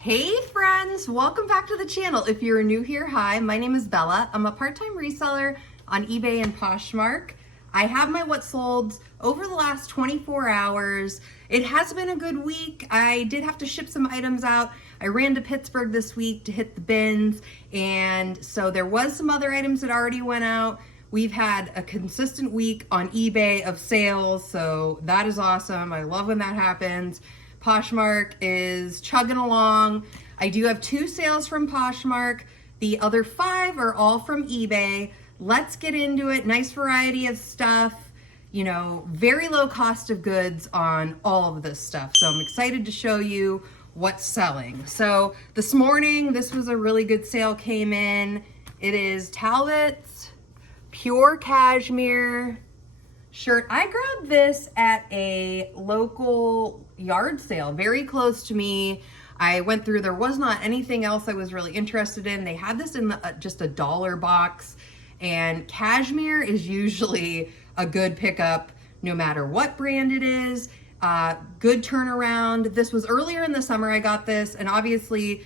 Hey friends, welcome back to the channel. If you're new here, hi, my name is Bella. I'm a part-time reseller on eBay and Poshmark. I have my what solds over the last 24 hours. It has been a good week. I did have to ship some items out. I ran to Pittsburgh this week to hit the bins, and so there was some other items that already went out. We've had a consistent week on eBay of sales, so that is awesome. I love when that happens. Poshmark is chugging along. I do have 2 sales from Poshmark. The other 5 are all from eBay. Let's get into it. Nice variety of stuff. You know, very low cost of goods on all of this stuff. So I'm excited to show you what's selling. So this morning, this was a really good sale came in. It is Talbot's Pure Cashmere shirt. I grabbed this at a local yard sale very close to me. I went through, there was not anything else I was really interested in. They had this in just a dollar box, and cashmere is usually a good pickup no matter what brand it is. Good turnaround. This was earlier in the summer I got this, and obviously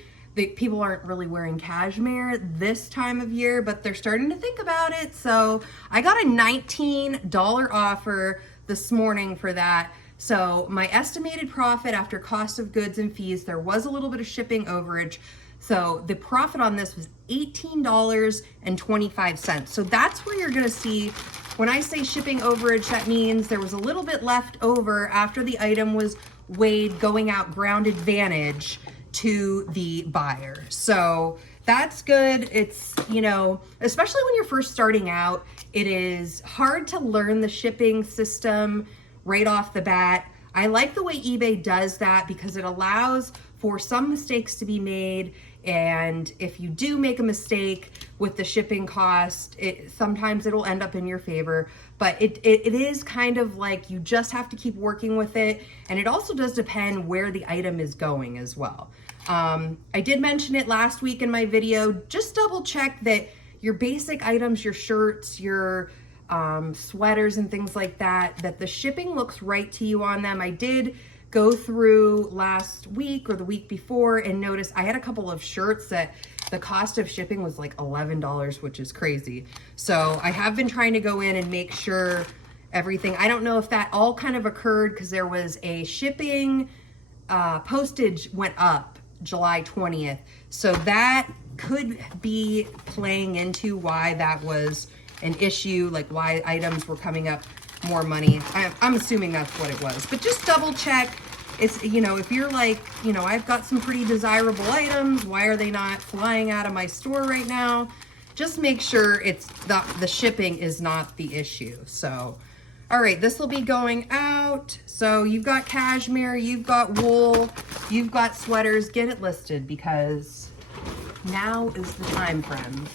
people aren't really wearing cashmere this time of year, but they're starting to think about it. So I got a $19 offer this morning for that. So my estimated profit after cost of goods and fees, there was a little bit of shipping overage. So the profit on this was $18.25. So that's where you're gonna see, when I say shipping overage, that means there was a little bit left over after the item was weighed going out ground advantage to the buyer. So that's good. It's, you know, especially when you're first starting out, it is hard to learn the shipping system right off the bat. I like the way eBay does that because it allows for some mistakes to be made. And if you do make a mistake with the shipping cost, sometimes it'll end up in your favor. But it is kind of like you just have to keep working with it. And it also does depend where the item is going as well. I did mention it last week in my video. Just double check that your basic items, your shirts, your sweaters and things like that, that the shipping looks right to you on them. I did go through last week or the week before and notice I had a couple of shirts that the cost of shipping was like $11, which is crazy. So I have been trying to go in and make sure everything, I don't know if that all kind of occurred because there was a shipping, postage went up July 20th. So that could be playing into why that was an issue, like why items were coming up more money. I'm assuming that's what it was, but just double check. It's, you know, if you're like, you know, I've got some pretty desirable items, why are they not flying out of my store right now? Just make sure it's the shipping is not the issue. So, all right, this will be going out. So you've got cashmere, you've got wool, you've got sweaters. Get it listed because now is the time, friends.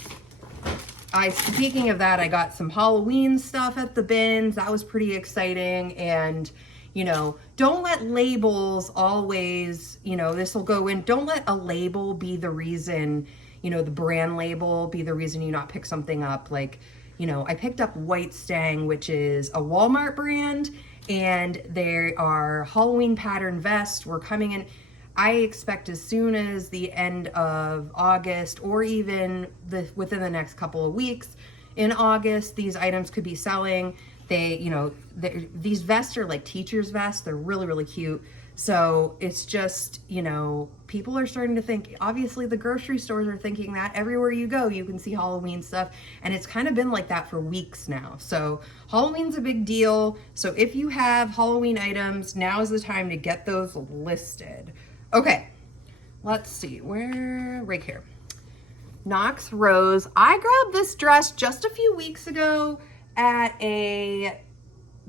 Speaking of that, I got some Halloween stuff at the bins. That was pretty exciting. And, you know, don't let labels always, you know, this will go in. Don't let a label be the reason, you know, the brand label be the reason you not pick something up. Like, you know, I picked up White Stang, which is a Walmart brand, and they are Halloween pattern vests. We're coming in. I expect as soon as the end of August or even within the next couple of weeks in August, these items could be selling. They, you know, these vests are like teacher's vests. They're really, really cute. So it's just, you know, people are starting to think, obviously the grocery stores are thinking that everywhere you go, you can see Halloween stuff. And it's kind of been like that for weeks now. So Halloween's a big deal. So if you have Halloween items, now is the time to get those listed. Okay, let's see, right here. Knox Rose. I grabbed this dress just a few weeks ago at a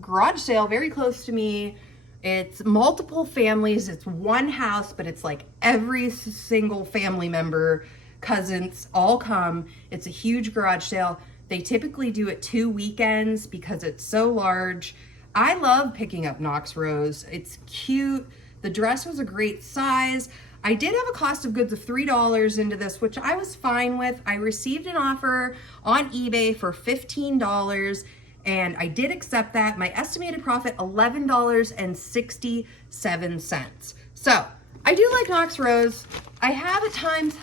garage sale very close to me. It's multiple families. It's one house, but it's like every single family member, cousins, all come. It's a huge garage sale. They typically do it 2 weekends because it's so large. I love picking up Knox Rose. It's cute. The dress was a great size. I did have a cost of goods of $3 into this, which I was fine with. I received an offer on eBay for $15 and I did accept that. My estimated profit, $11.67. So I do like Knox Rose. I have at times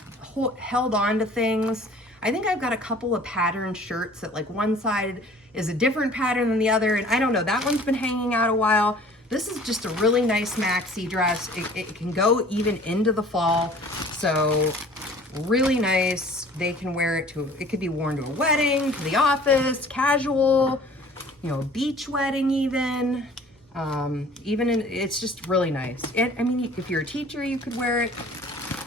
held on to things. I think I've got a couple of patterned shirts that like one side is a different pattern than the other. And I don't know, that one's been hanging out a while. This is just a really nice maxi dress. It can go even into the fall. So really nice. They can wear it to, it could be worn to a wedding, to the office, casual, you know, a beach wedding even. It's just really nice. I mean, if you're a teacher, you could wear it.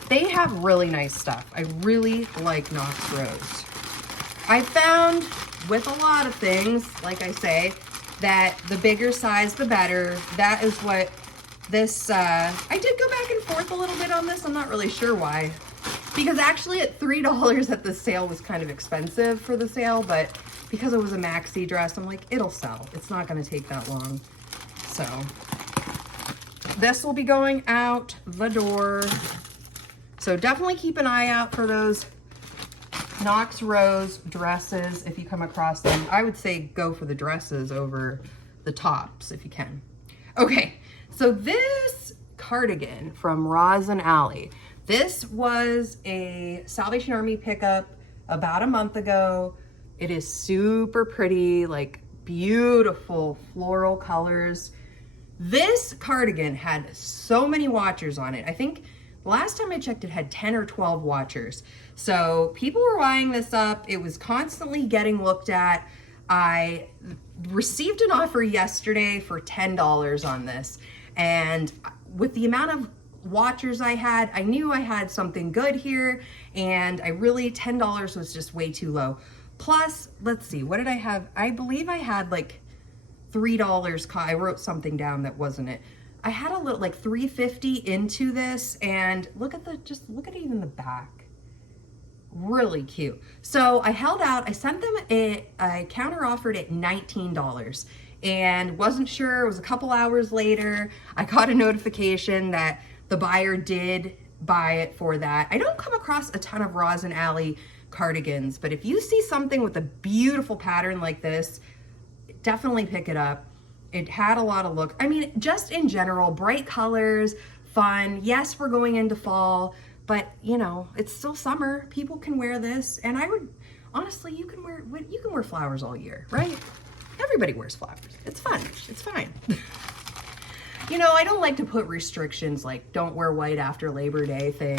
They have really nice stuff. I really like Knox Rose. I found with a lot of things, like I say, that the bigger size, the better. That is what this, I did go back and forth a little bit on this. I'm not really sure why. Because actually at $3 at the sale was kind of expensive for the sale, but because it was a maxi dress, I'm like, it'll sell. It's not gonna take that long. So this will be going out the door. So definitely keep an eye out for those Knox Rose dresses if you come across them. I would say go for the dresses over the tops if you can. Okay, so this cardigan from Roz and Ally. This was a Salvation Army pickup about a month ago. It is super pretty, like beautiful floral colors. This cardigan had so many watchers on it. I think last time I checked, it had 10 or 12 watchers. So people were buying this up. It was constantly getting looked at. I received an offer yesterday for $10 on this. And with the amount of watchers I had, I knew I had something good here. And I really, $10 was just way too low. Plus, let's see, what did I have? I believe I had like $3. I wrote something down that wasn't it. I had a little like $3.50 into this, and look at look at even the back. Really cute. So I held out. I sent them I counter offered at $19 and wasn't sure. It was a couple hours later. I got a notification that the buyer did buy it for that. I don't come across a ton of Roz and Ally cardigans, but if you see something with a beautiful pattern like this, definitely pick it up. It had a lot of look. I mean, just in general, bright colors, fun. Yes, we're going into fall, but you know, it's still summer. People can wear this, and I would honestly, you can wear flowers all year, right? Everybody wears flowers. It's fun. It's fine. You know, I don't like to put restrictions like don't wear white after Labor Day thing.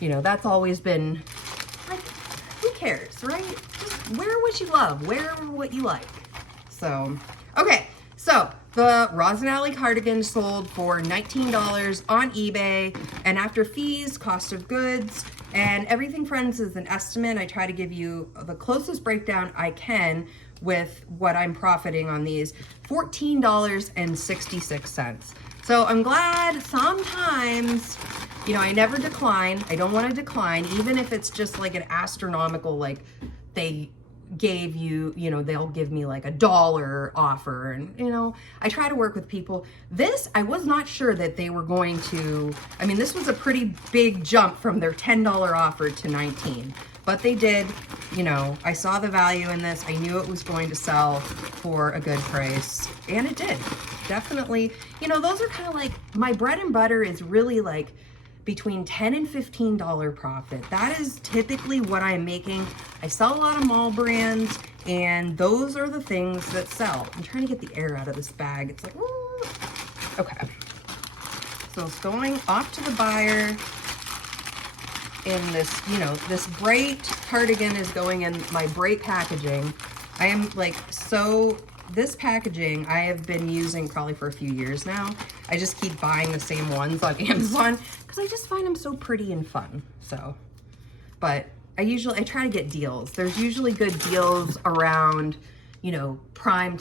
You know, that's always been like, who cares, right? Just wear what you love. Wear what you like. So, okay. So the Roz and Ally cardigan sold for $19 on eBay, and after fees, cost of goods, and everything, friends, is an estimate. I try to give you the closest breakdown I can with what I'm profiting on these, $14.66. So I'm glad sometimes, you know, I never decline. I don't want to decline, even if it's just like an astronomical, like they gave you, you know, they'll give me like $1 offer, and you know, I try to work with people. This, I was not sure that they were going to, I mean, this was a pretty big jump from their $10 offer to 19, but they did. You know, I saw the value in this. I knew it was going to sell for a good price, and it did. Definitely, you know, those are kind of like, my bread and butter is really like between $10 and $15 profit. That is typically what I'm making. I sell a lot of mall brands, and those are the things that sell. I'm trying to get the air out of this bag. It's like, ooh. Okay. So it's going off to the buyer in this, you know, this bright cardigan is going in my bright packaging. I am like, so this packaging I have been using probably for a few years now. I just keep buying the same ones on Amazon because I just find them so pretty and fun. So, but I try to get deals. There's usually good deals around, you know, Prime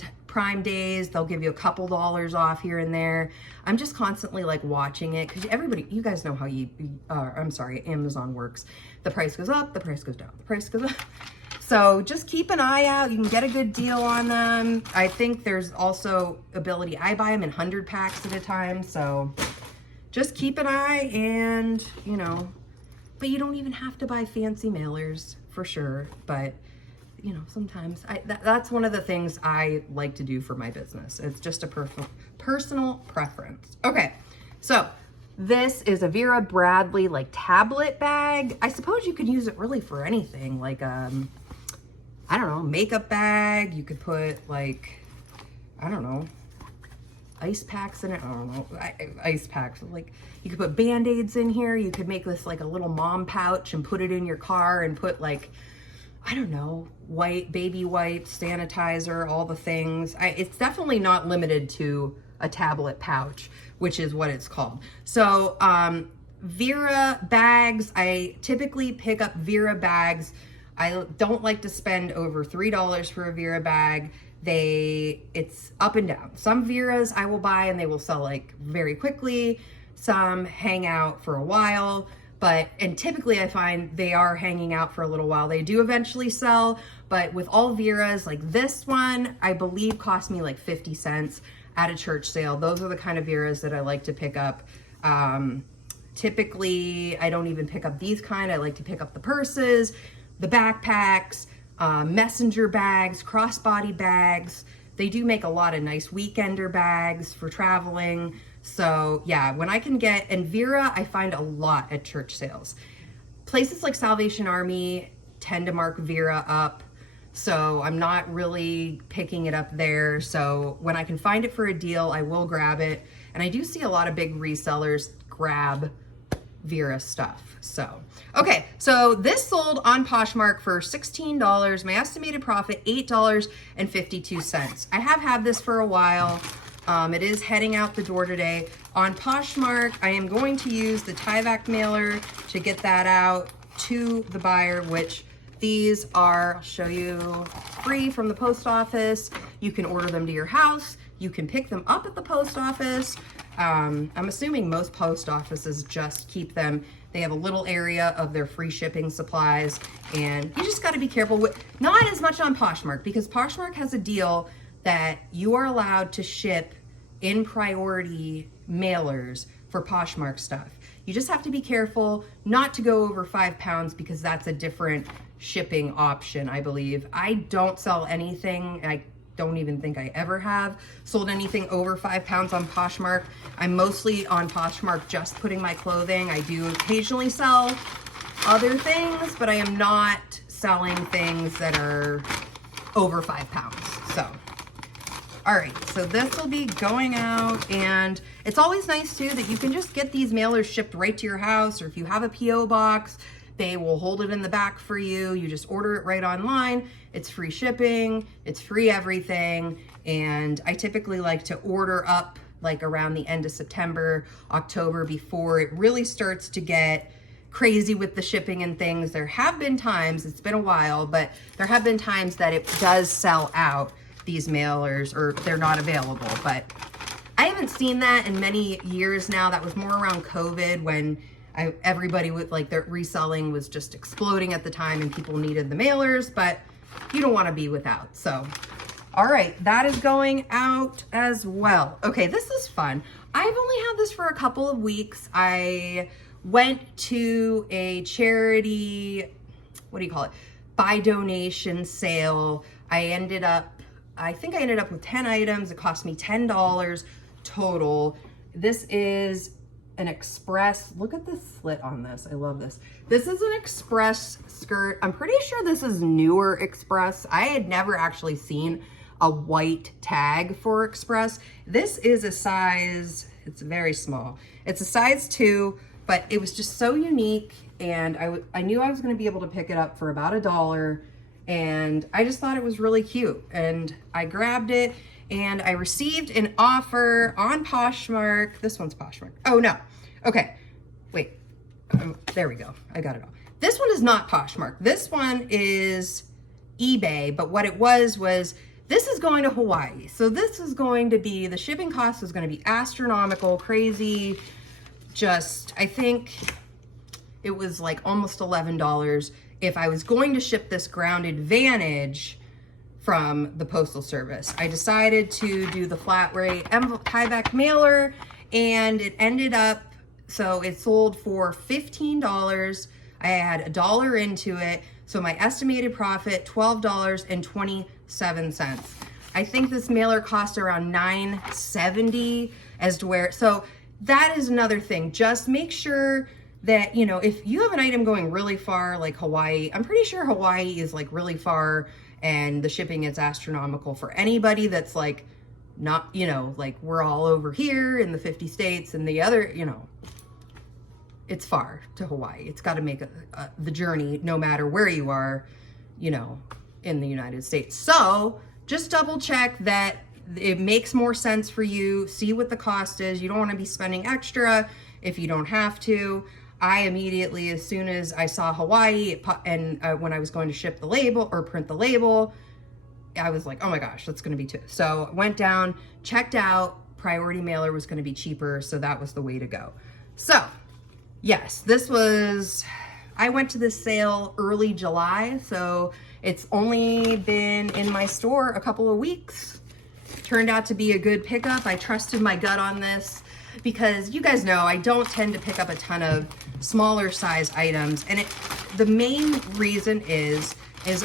days. They'll give you a couple dollars off here and there. I'm just constantly like watching it because everybody, you guys know how Amazon works. The price goes up, the price goes down, the price goes up. So just keep an eye out. You can get a good deal on them. I think there's also ability. I buy them in 100 packs at a time. So just keep an eye, and, you know, but you don't even have to buy fancy mailers for sure. But, you know, sometimes that's one of the things I like to do for my business. It's just a personal preference. Okay. So This is a Vera Bradley like tablet bag. I suppose you could use it really for anything, like I don't know, makeup bag. You could put like, I don't know, ice packs in it. I don't know, ice packs. Like you could put Band-Aids in here. You could make this like a little mom pouch and put it in your car and put like, I don't know, baby wipes, sanitizer, all the things. It's definitely not limited to a tablet pouch, which is what it's called. So Vera bags, I typically pick up Vera bags. I don't like to spend over $3 for a Vera bag. It's up and down. Some Veras I will buy and they will sell like very quickly. Some hang out for a while, and typically I find they are hanging out for a little while. They do eventually sell, but with all Veras, like this one, I believe cost me like 50 cents at a church sale. Those are the kind of Veras that I like to pick up. Typically, I don't even pick up these kind. I like to pick up the purses, the backpacks, messenger bags, crossbody bags. They do make a lot of nice weekender bags for traveling. So yeah, when I can get, and Vera, I find a lot at church sales. Places like Salvation Army tend to mark Vera up, so I'm not really picking it up there. So when I can find it for a deal, I will grab it. And I do see a lot of big resellers grab Vera stuff. So, okay, so this sold on Poshmark for $16. My estimated profit, $8.52. I have had this for a while. It is heading out the door today. On Poshmark, I am going to use the Tyvek mailer to get that out to the buyer, which these are, I'll show you, free from the post office. You can order them to your house. You can pick them up at the post office. I'm assuming most post offices just keep them. They have a little area of their free shipping supplies, and you just got to be careful with, not as much on Poshmark, because Poshmark has a deal that you are allowed to ship in priority mailers for Poshmark stuff. You just have to be careful not to go over 5 pounds, because that's a different shipping option, I believe. I don't sell anything. I don't even think I ever have sold anything over 5 pounds on Poshmark. I'm mostly on Poshmark just putting my clothing. I do occasionally sell other things, but I am not selling things that are over 5 pounds. So, all right, so this will be going out, and it's always nice too that you can just get these mailers shipped right to your house, or if you have a PO box, they will hold it in the back for you. You just order it right online. It's free shipping, it's free everything. And I typically like to order up like around the end of September, October, before it really starts to get crazy with the shipping and things. There have been times, it's been a while, but there have been times that it does sell out, these mailers, or they're not available. But I haven't seen that in many years now. That was more around COVID, when everybody with like their reselling was just exploding at the time and people needed the mailers, but you don't want to be without. So, all right, that is going out as well. Okay, this is fun. I've only had this for a couple of weeks. I went to a charity, what do you call it? Buy donation sale. I think I ended up with 10 items. It cost me $10 total. This is an express, look at this slit on this. I love this. This is an express skirt. I'm pretty sure this is newer express. I had never actually seen a white tag for express. This is a size, it's very small. It's a size 2, but it was just so unique, and I knew I was gonna be able to pick it up for about $1, and I just thought it was really cute, and I grabbed it, and I received an offer on Poshmark. This one's Poshmark. Oh no, okay, wait, there we go, I got it all. This one is not Poshmark. This one is eBay, but what it was this is going to Hawaii. So this is going to be, the shipping cost is going to be astronomical, crazy. Just, I think it was like almost $11 if I was going to ship this Grounded Vantage from the Postal Service. I decided to do the flat rate envelope Tyvek mailer, and it ended up, so it sold for $15. I had $1 into it. So my estimated profit, $12.27. I think this mailer cost around $9.70 as to where, so that is another thing. Just make sure that, you know, if you have an item going really far, like Hawaii, I'm pretty sure Hawaii is like really far and the shipping is astronomical for anybody that's like not, you know, like we're all over here in the 50 states and the other, you know, it's far to Hawaii. It's got to make the journey no matter where you are, you know, in the United States. So just double check that it makes more sense for you. See what the cost is. You don't want to be spending extra if you don't have to. I immediately, as soon as I saw Hawaii and when I was going to ship the label or print the label, I was like, oh my gosh, that's going to be too. So went down, checked out, priority mailer was going to be cheaper. So that was the way to go. So yes, I went to this sale early July. So it's only been in my store a couple of weeks. Turned out to be a good pickup. I trusted my gut on this because you guys know I don't tend to pick up a ton of smaller size items. And the main reason is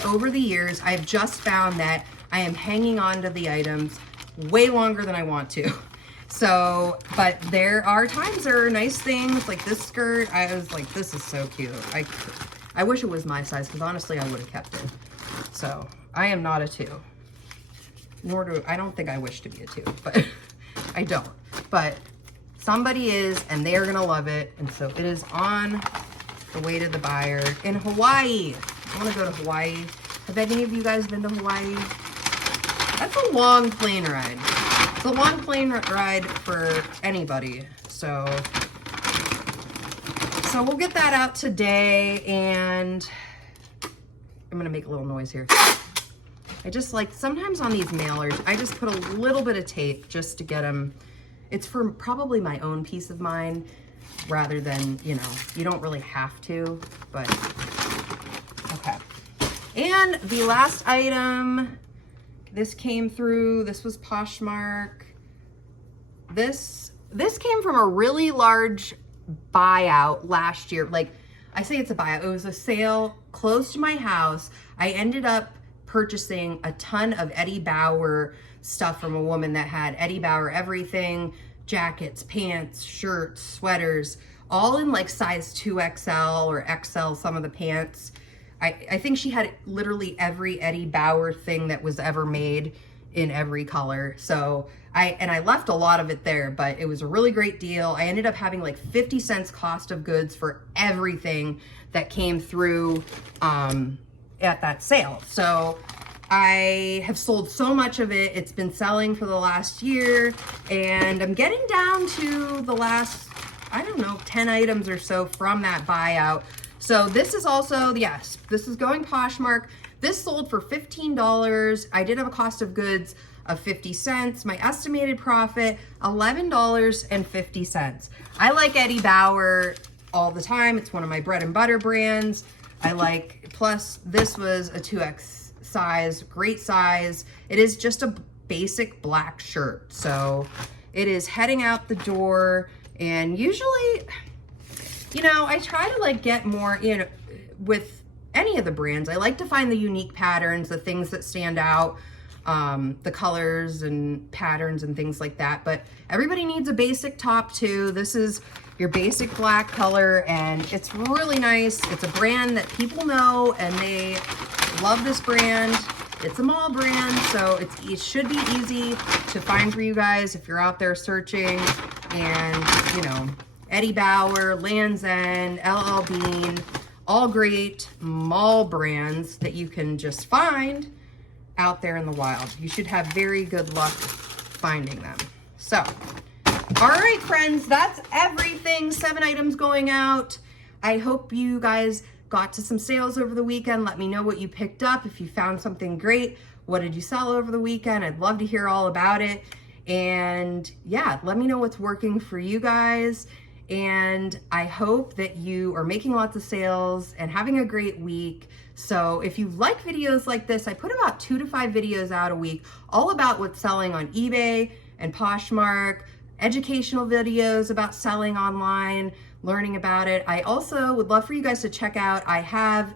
over the years, I've just found that I am hanging on to the items way longer than I want to. So, but there are times there are nice things like this skirt. I was like, this is so cute. I wish it was my size because honestly, I would have kept it. So I am not a 2. I don't think I wish to be a 2, but I don't. But somebody is, and they're gonna love it. And so it is on the way to the buyer in Hawaii. I wanna go to Hawaii. Have any of you guys been to Hawaii? That's a long plane ride. It's a long plane ride for anybody. So we'll get that out today, and I'm gonna make a little noise here. I just like, sometimes on these mailers, I just put a little bit of tape just to get them. It's for probably my own peace of mind rather than, you know, you don't really have to, but okay. And the last item, this came through, this was Poshmark. This came from a really large buyout last year. Like, I say it's a buyout. It was a sale close to my house. I ended up purchasing a ton of Eddie Bauer stuff from a woman that had Eddie Bauer everything, jackets, pants, shirts, sweaters, all in like size 2XL or XL, some of the pants. I think she had literally every Eddie Bauer thing that was ever made in every color. So I left a lot of it there, but it was a really great deal. I ended up having like 50 cents cost of goods for everything that came through at that sale. So I have sold so much of it. It's been selling for the last year, and I'm getting down to the last, I don't know, 10 items or so from that buyout. So this is also, yes, this is going Poshmark. This sold for $15. I did have a cost of goods of 50 cents. My estimated profit, $11.50. I like Eddie Bauer all the time. It's one of my bread and butter brands. I like, plus this was a 2X size, great size. It is just a basic black shirt. So it is heading out the door, and usually, you know, I try to like get more, you know, with any of the brands, I like to find the unique patterns, the things that stand out, the colors and patterns and things like that. But everybody needs a basic top too. This is your basic black color, and it's really nice. It's a brand that people know, and they love this brand. It's a mall brand, so it should be easy to find for you guys if you're out there searching. And, you know, Eddie Bauer, Land's End, LL Bean, all great mall brands that you can just find out there in the wild. You should have very good luck finding them. So, all right, friends, that's everything. 7 items going out. I hope you guys got to some sales over the weekend. Let me know what you picked up. If you found something great, what did you sell over the weekend? I'd love to hear all about it. And yeah, let me know what's working for you guys. And I hope that you are making lots of sales and having a great week. So if you like videos like this, I put about 2 to 5 videos out a week, all about what's selling on eBay and Poshmark, educational videos about selling online, learning about it. I also would love for you guys to check out, I have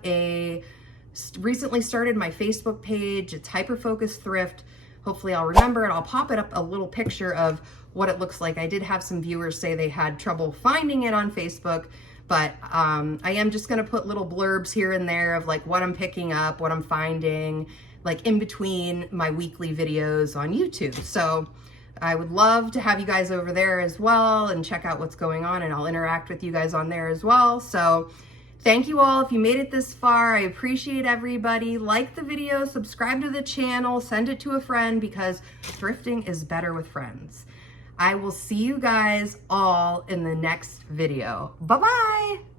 recently started my Facebook page. It's Hyperfocus Thrift. Hopefully I'll remember it. I'll pop it up a little picture of what it looks like. I did have some viewers say they had trouble finding it on Facebook, but I am just gonna put little blurbs here and there of like what I'm picking up, what I'm finding, like in between my weekly videos on YouTube. So I would love to have you guys over there as well and check out what's going on, and I'll interact with you guys on there as well. So thank you all if you made it this far. I appreciate everybody. Like the video, subscribe to the channel, send it to a friend, because thrifting is better with friends. I will see you guys all in the next video. Bye-bye.